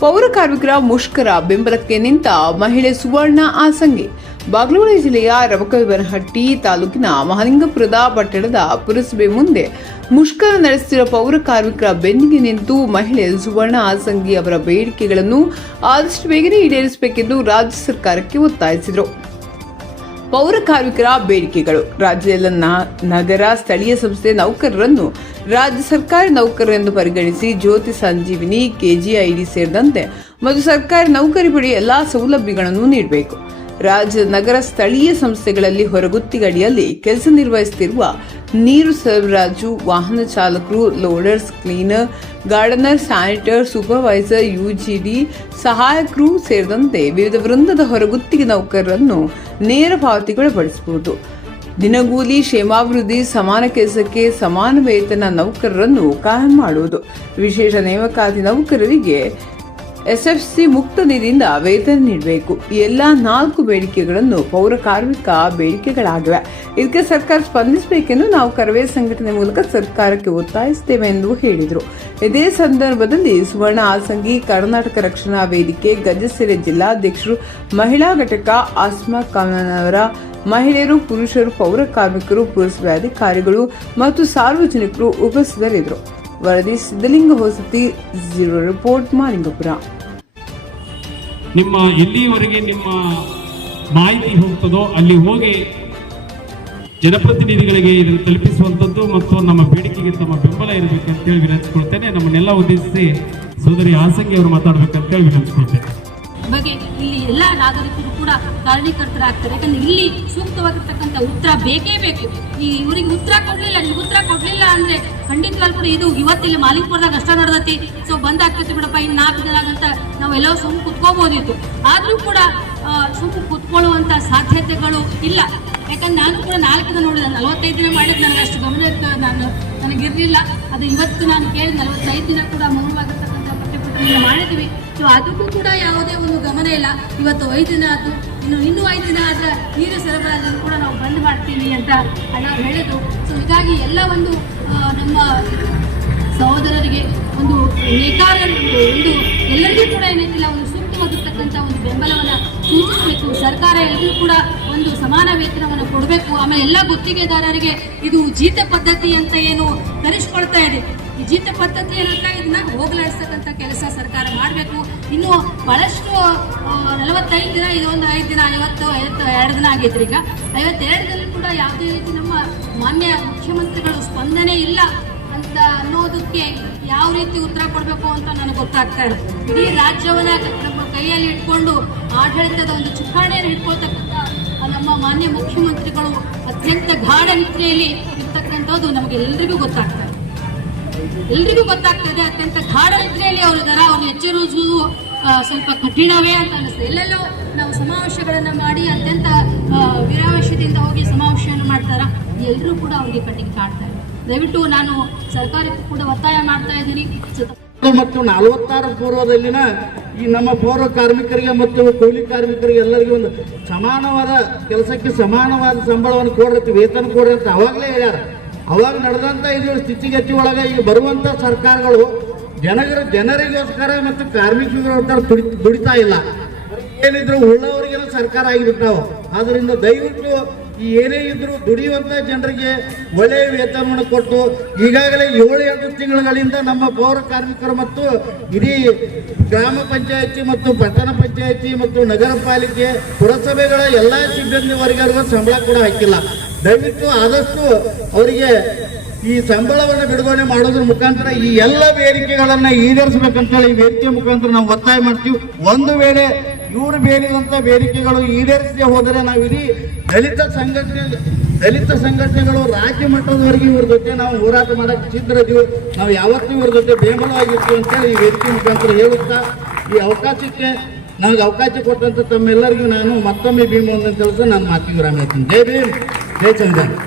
ಪೌರ ಕಾರ್ಮಿಕರ ಮುಷ್ಕರ ಬೆಂಬಲಕ್ಕೆ ನಿಂತ ಮಹಿಳೆ ಸುವರ್ಣ ಆಸಂಗಿ. ಬಾಗಲಕೋಟೆ ಜಿಲ್ಲೆಯ ರವಕವಿಬನಹಟ್ಟಿ ತಾಲೂಕಿನ ಮಹಲಿಂಗಪುರದ ಪಟ್ಟಣದ ಪುರಸಭೆ ಮುಂದೆ ಮುಷ್ಕರ ನಡೆಸುತ್ತಿರುವ ಪೌರ ಕಾರ್ಮಿಕರ ಬೆನ್ನಿಗೆ ನಿಂತು ಮಹಿಳೆ ಸುವರ್ಣ ಆಸಂಗಿ ಅವರ ಬೇಡಿಕೆಗಳನ್ನು ಆದಷ್ಟು ಬೇಗನೆ ಈಡೇರಿಸಬೇಕೆಂದು ರಾಜ್ಯ ಸರ್ಕಾರಕ್ಕೆ ಒತ್ತಾಯಿಸಿದರು. ಪೌರ ಕಾರ್ಮಿಕರ ಬೇಡಿಕೆಗಳು ರಾಜ್ಯದಲ್ಲ ನಗರ ಸ್ಥಳೀಯ ಸಂಸ್ಥೆ ನೌಕರರನ್ನು ರಾಜ್ಯ ಸರ್ಕಾರಿ ನೌಕರರೆಂದು ಪರಿಗಣಿಸಿ ಜ್ಯೋತಿ ಸಂಜೀವಿನಿ, ಕೆಜಿಐಡಿ ಸೇರಿದಂತೆ ಮತ್ತು ಸರ್ಕಾರಿ ನೌಕರಿ ಪಡೆಯ ಎಲ್ಲಾ ಸೌಲಭ್ಯಗಳನ್ನು ನೀಡಬೇಕು. ರಾಜ್ಯ ನಗರ ಸ್ಥಳೀಯ ಸಂಸ್ಥೆಗಳಲ್ಲಿ ಹೊರಗುತ್ತಿಗಡಿಯಲ್ಲಿ ಕೆಲಸ ನಿರ್ವಹಿಸುತ್ತಿರುವ ನೀರು ಸರಬರಾಜು, ವಾಹನ ಚಾಲಕರು, ಲೋಡರ್ಸ್, ಕ್ಲೀನರ್, ಗಾರ್ಡನರ್, ಸ್ಯಾನಿಟರ್, ಸೂಪರ್ವೈಸರ್, ಯುಜಿಡಿ, ಸಹಾಯಕರು ಸೇರಿದಂತೆ ವಿವಿಧ ವೃಂದದ ಹೊರಗುತ್ತಿಗೆ ನೌಕರರನ್ನು ನೇರ ಪಾವತಿಗೊಳಪಡಿಸಬಹುದು ದಿನಗೂಲಿ ಕ್ಷೇಮಾಭಿವೃದ್ಧಿ ಸಮಾನ ಕೆಲಸಕ್ಕೆ ಸಮಾನ ವೇತನ ನೌಕರರನ್ನು ಕಾಯಂ ಮಾಡುವುದು. ವಿಶೇಷ ನೇಮಕಾತಿ ನೌಕರರಿಗೆ ಎಸ್ಎಫ್ಸಿ ಮುಕ್ತ ನಿಧಿಯಿಂದ ವೇತನ ನೀಡಬೇಕು. ಈ ಎಲ್ಲಾ ನಾಲ್ಕು ಬೇಡಿಕೆಗಳನ್ನು ಪೌರ ಕಾರ್ಮಿಕ ಬೇಡಿಕೆಗಳಾಗಿವೆ. ಇದಕ್ಕೆ ಸರ್ಕಾರ ಸ್ಪಂದಿಸಬೇಕೆಂದು ನಾವು ಕರವೇ ಸಂಘಟನೆ ಮೂಲಕ ಸರ್ಕಾರಕ್ಕೆ ಒತ್ತಾಯಿಸುತ್ತೇವೆ ಎಂದು ಹೇಳಿದರು. ಇದೇ ಸಂದರ್ಭದಲ್ಲಿ ಸುವರ್ಣ ಆಸಂಗಿ ಕರ್ನಾಟಕ ರಕ್ಷಣಾ ವೇದಿಕೆ ಗಜಸೆರೆ ಜಿಲ್ಲಾಧ್ಯಕ್ಷರು, ಮಹಿಳಾ ಘಟಕ ಆಸ್ಮಾ ಕಾಮನವರ ಮಹಿಳೆಯರು, ಪುರುಷರು, ಪೌರ ಕಾರ್ಮಿಕರು ಪುರಸಭೆ ಅಧಿಕಾರಿಗಳು ಮತ್ತು ಸಾರ್ವಜನಿಕರು ಉಪಸ್ಥಿತರಿದ್ದರು. ವರದಿ ಸಿದ್ದಲಿಂಗ ಹೊಸತಿ ರಿಪೋರ್ಟ್ ಮಾಲಿಂಗಪುರ. ನಿಮ್ಮ ಎಲ್ಲಿಯವರೆಗೆ ನಿಮ್ಮ ಮಾಹಿತಿ ಹೋಗ್ತದೋ ಅಲ್ಲಿ ಹೋಗಿ ಜನಪ್ರತಿನಿಧಿಗಳಿಗೆ ಇದನ್ನು ತಲುಪಿಸುವಂಥದ್ದು ಮತ್ತು ನಮ್ಮ ಬೇಡಿಕೆಗೆ ತಮ್ಮ ಬೆಂಬಲ ಇರಬೇಕು ಅಂತೇಳಿ ವಿನಂತಿಸ್ಕೊಳ್ತೇನೆ. ನಮ್ಮನ್ನೆಲ್ಲ ಉದ್ದೇಶಿಸಿ ಸೋದರಿ ಆಸಂಗಿ ಅವರು ಮಾತಾಡಬೇಕಂತೇಳಿ ವಿನಂತಿಸ್ಕೊಳ್ತೇನೆ. ಬಗ್ಗೆ ಇಲ್ಲಿ ಎಲ್ಲ ನಾಗರಿಕರು ಕೂಡ ಕಾರಣೀಕರ್ತರಾಗ್ತಾರೆ. ಯಾಕಂದ್ರೆ ಇಲ್ಲಿ ಸೂಕ್ತವಾಗಿರ್ತಕ್ಕಂಥ ಉತ್ತರ ಬೇಕೇ ಬೇಕು. ಈ ಇವರಿಗೆ ಉತ್ತರ ಕೊಡ್ಲಿಲ್ಲ ನೀವು ಉತ್ತರ ಕೊಡ್ಲಿಲ್ಲ ಅಂದ್ರೆ ಖಂಡಿತವಾಗ್ಲೂ ಕೂಡ ಇದು ಇವತ್ತಿಲ್ಲಿ ಮಾಲಿಕ್ಪುರದಾಗ ಅಷ್ಟ ನಡೆದತಿ. ಸೊ ಬಂದಾಗ್ತೈತಿ ಬಿಡಪ್ಪ, ಇನ್ನು ನಾಲ್ಕು ದಿನ ಅಂತ ನಾವೆಲ್ಲೋ ಸುಮ್ಮನೆ ಕುತ್ಕೋಬಹುದಿತ್ತು ಆದ್ರೂ ಕೂಡ ಸುಮ್ಮನೆ ಕುತ್ಕೊಳ್ಳುವಂತ ಸಾಧ್ಯತೆಗಳು ಇಲ್ಲ. ಯಾಕಂದ್ರೆ ನಾನು ಕೂಡ ನಾಲ್ಕು ದಿನ ನೋಡಿದೆ, ನಲವತ್ತೈದು ದಿನ ಮಾಡಿದ್ ನನಗೆ ಅಷ್ಟು ಗಮನ ಇರ್ತದೆ ನಾನು. ನನಗಿರ್ಲಿಲ್ಲ. ಅದು ಇವತ್ತು ನಾನು ಕೇಳಿ ನಲವತ್ತೈದು ದಿನ ಕೂಡ ಮೌನವಾಗಿರ್ತಕ್ಕಂಥ ಪ್ರತಿಭಟನೆ ಮಾಡಿದ್ವಿ. ಸೊ ಅದಕ್ಕೂ ಕೂಡ ಯಾವುದೇ ಒಂದು ಗಮನ ಇಲ್ಲ. ಇವತ್ತು ಐದು ದಿನ ಆಯ್ತು. ಇನ್ನು, ಇನ್ನೂ ಐದು ದಿನ ಆದ್ರೆ ನೀರು ಸರಬರಾಜು ಕೂಡ ನಾವು ಬಂದ್ ಮಾಡ್ತೀವಿ ಅಂತ ಅಣ್ಣ ಹೇಳಿದ್ರು. ಸೊ ಹೀಗಾಗಿ ಎಲ್ಲ ಒಂದು ನಮ್ಮ ಸಹೋದರರಿಗೆ ಒಂದು ನೇಕಾರ ಒಂದು ಎಲ್ಲರಿಗೂ ಕೂಡ ಏನೈತಿಲ್ಲ ಒಂದು ಸೂಕ್ತವಾಗಿರ್ತಕ್ಕಂಥ ಒಂದು ಬೆಂಬಲವನ್ನು ಸೂಚಿಸಬೇಕು. ಸರ್ಕಾರ ಎಲ್ಲರೂ ಕೂಡ ಒಂದು ಸಮಾನ ವೇತನವನ್ನು ಕೊಡಬೇಕು. ಆಮೇಲೆ ಎಲ್ಲ ಗುತ್ತಿಗೆದಾರರಿಗೆ ಇದು ಜೀತ ಪದ್ಧತಿ ಅಂತ ಏನು ಕರೆಸ್ಕೊಳ್ತಾ ಇದೆ. ಈ ಜೀತ ಪದ್ಧತಿ ಏನಲ್ಲ ಇದನ್ನ ಹೋಗಲಾಡಿಸ್ತಕ್ಕಂಥ ಕೆಲಸ ಸರ್ಕಾರ ಮಾಡಬೇಕು. ಇನ್ನು ಬಹಳಷ್ಟು ನಲವತ್ತೈದು ದಿನ ಇದೊಂದು ಐದು ದಿನ, ಐವತ್ತು ಐವತ್ತು, ಎರಡು ದಿನ ಆಗೈತ್ರಿ ಈಗ. ಐವತ್ತೆರಡರಲ್ಲಿ ಕೂಡ ಯಾವುದೇ ರೀತಿ ನಮ್ಮ ಮಾನ್ಯ ಮುಖ್ಯಮಂತ್ರಿಗಳು ಸ್ಪಂದನೆ ಇಲ್ಲ ಅಂತ ಅನ್ನೋದಕ್ಕೆ ಯಾವ ರೀತಿ ಉತ್ತರ ಕೊಡಬೇಕು ಅಂತ ನನಗೆ ಗೊತ್ತಾಗ್ತಾ ಇಲ್ಲ. ಇಡೀ ರಾಜ್ಯವನ್ನ ನಮ್ಮ ಕೈಯಲ್ಲಿ ಇಟ್ಕೊಂಡು ಆಡಳಿತದ ಒಂದು ಚುಕ್ಕಾಣಿಯನ್ನು ಇಟ್ಕೊಳ್ತಕ್ಕಂಥ ನಮ್ಮ ಮಾನ್ಯ ಮುಖ್ಯಮಂತ್ರಿಗಳು ಅತ್ಯಂತ ಗಾಢ ನಿದ್ರೆಯಲ್ಲಿ ಇರ್ತಕ್ಕಂಥದ್ದು ನಮಗೆಲ್ಲರಿಗೂ ಗೊತ್ತಾಗ್ತದೆ ಇದೆ ಎಲ್ರಿಗೂ ಗೊತ್ತಾಗ್ತದೆ, ಅತ್ಯಂತ ಗಾಢ ನಿದ್ರೆಯಲ್ಲಿ ಅವರು ಇದಾರ ಅವ್ರನ್ನ ಎಚ್ಚರಿಸುವುದು ಸ್ವಲ್ಪ ಕಠಿಣವೇ ಅಂತ ಅನಿಸ್ತದೆ ಎಲ್ಲೆಲ್ಲೋ ನಾವು ಸಮಾವೇಶಗಳನ್ನ ಮಾಡಿ ಅತ್ಯಂತ ವಿರಾವೇಶದಿಂದ ಹೋಗಿ ಸಮಾವೇಶವನ್ನು ಮಾಡ್ತಾರ. ಎಲ್ಲರೂ ಕೂಡ ಅವ್ರಿಗೆ ಕಟ್ಟಿಗೆ ಕಾಡ್ತಾರೆ ದಯವಿಟ್ಟು ನಾನು ಸರ್ಕಾರಕ್ಕೂ ಕೂಡ ಒತ್ತಾಯ ಮಾಡ್ತಾ ಇದ್ದೀನಿ. ಮತ್ತು ನಲವತ್ತಾರು ಪೂರ್ವದಲ್ಲಿನ ಈ ನಮ್ಮ ಪೌರ ಕಾರ್ಮಿಕರಿಗೆ ಮತ್ತು ಕೂಲಿ ಕಾರ್ಮಿಕರಿಗೆ ಎಲ್ಲರಿಗೂ ಒಂದು ಸಮಾನವಾದ, ಕೆಲಸಕ್ಕೆ ಸಮಾನವಾದ ಸಂಬಳವನ್ನು ಕೊಡ್ರಿ ವೇತನ ಕೊಡ್ರಿ ಅಂತ ಅವಾಗಲೇ ಹೇಳ್ಯಾರ. ಅವಾಗ ನಡೆದಂತ ಇದು ಸ್ಥಿತಿಗತಿ ಒಳಗೆ ಈಗ ಬರುವಂತ ಸರ್ಕಾರಗಳು ಜನಗರ ಜನರಿಗೋಸ್ಕರ ಮತ್ತು ಕಾರ್ಮಿಕರಿಗೋಸ್ಕರ ದುಡಿ ದುಡಿತಾ ಇಲ್ಲ. ಏನಿದ್ರು ಉಳ್ಳವರಿಗೆಲ್ಲ ಸರ್ಕಾರ ಆಗಿಬಿಟ್ಟಾವು ಆದ್ದರಿಂದ ದಯವಿಟ್ಟು ಈ ಏನೇ ಇದ್ರು ದುಡಿಯುವಂತ ಜನರಿಗೆ ಒಳ್ಳೆಯ ವೇತನವನ್ನು ಕೊಟ್ಟು ಈಗಾಗಲೇ ಏಳು, ಎಂಟು ತಿಂಗಳುಗಳಿಂದ ನಮ್ಮ ಪೌರ ಕಾರ್ಮಿಕರು ಮತ್ತು ಇಡೀ ಗ್ರಾಮ ಪಂಚಾಯತಿ ಮತ್ತು ಪಟ್ಟಣ ಪಂಚಾಯತಿ ಮತ್ತು ನಗರ ಪಾಲಿಕೆ ಪುರಸಭೆಗಳ ಎಲ್ಲ ಸಿಬ್ಬಂದಿ ವರ್ಗರಿಗೂ ಸಂಬಳ ಕೂಡ ಹಾಕಿಲ್ಲ. ದಯವಿಟ್ಟು ಆದಷ್ಟು ಅವರಿಗೆ ಈ ಸಂಬಳವನ್ನು ಬಿಡುಗಡೆ ಮಾಡೋದ್ರ ಮುಖಾಂತರ ಈ ಎಲ್ಲ ಬೇಡಿಕೆಗಳನ್ನ ಈಡೇರಿಸಬೇಕಂತೇಳಿ ಈ ವೇದಿಕೆ ಮುಖಾಂತರ ನಾವು ಒತ್ತಾಯ ಮಾಡ್ತೀವಿ. ಒಂದು ವೇಳೆ ಇವರು ಬೇರಿದಂತ ಬೇಡಿಕೆಗಳು ಈಡೇರಿಸದೆ ಹೋದರೆ ನಾವು ಇಡೀ ದಲಿತ ಸಂಘಟನೆ, ದಲಿತ ಸಂಘಟನೆಗಳು ರಾಜ್ಯ ಮಟ್ಟದವರೆಗೆ ಇವ್ರ ಜೊತೆ ನಾವು ಹೋರಾಟ ಮಾಡಕ್ಕೆ ಸಿದ್ಧರಿದ್ದೀವಿ. ನಾವು ಯಾವತ್ತೂ ಇವ್ರ ಜೊತೆ ಬೆಂಬಲವಾಗಿರ್ತೀವಿ ಅಂತೇಳಿ ಈ ವೇದಿಕೆ ಮುಖಾಂತರ ಹೇಳುತ್ತಾ, ಈ ಅವಕಾಶಕ್ಕೆ ನನಗೆ ಅವಕಾಶ ಕೊಟ್ಟಂತ ತಮ್ಮೆಲ್ಲರಿಗೂ ನಾನು ಮತ್ತೊಮ್ಮೆ ಭೀಮ ಅಂತ ಕೆಲಸ ನಾನು ಮಾತಿಗೆ ರಾಮ ಜೈ ಭೀಮ್! 可以，可等，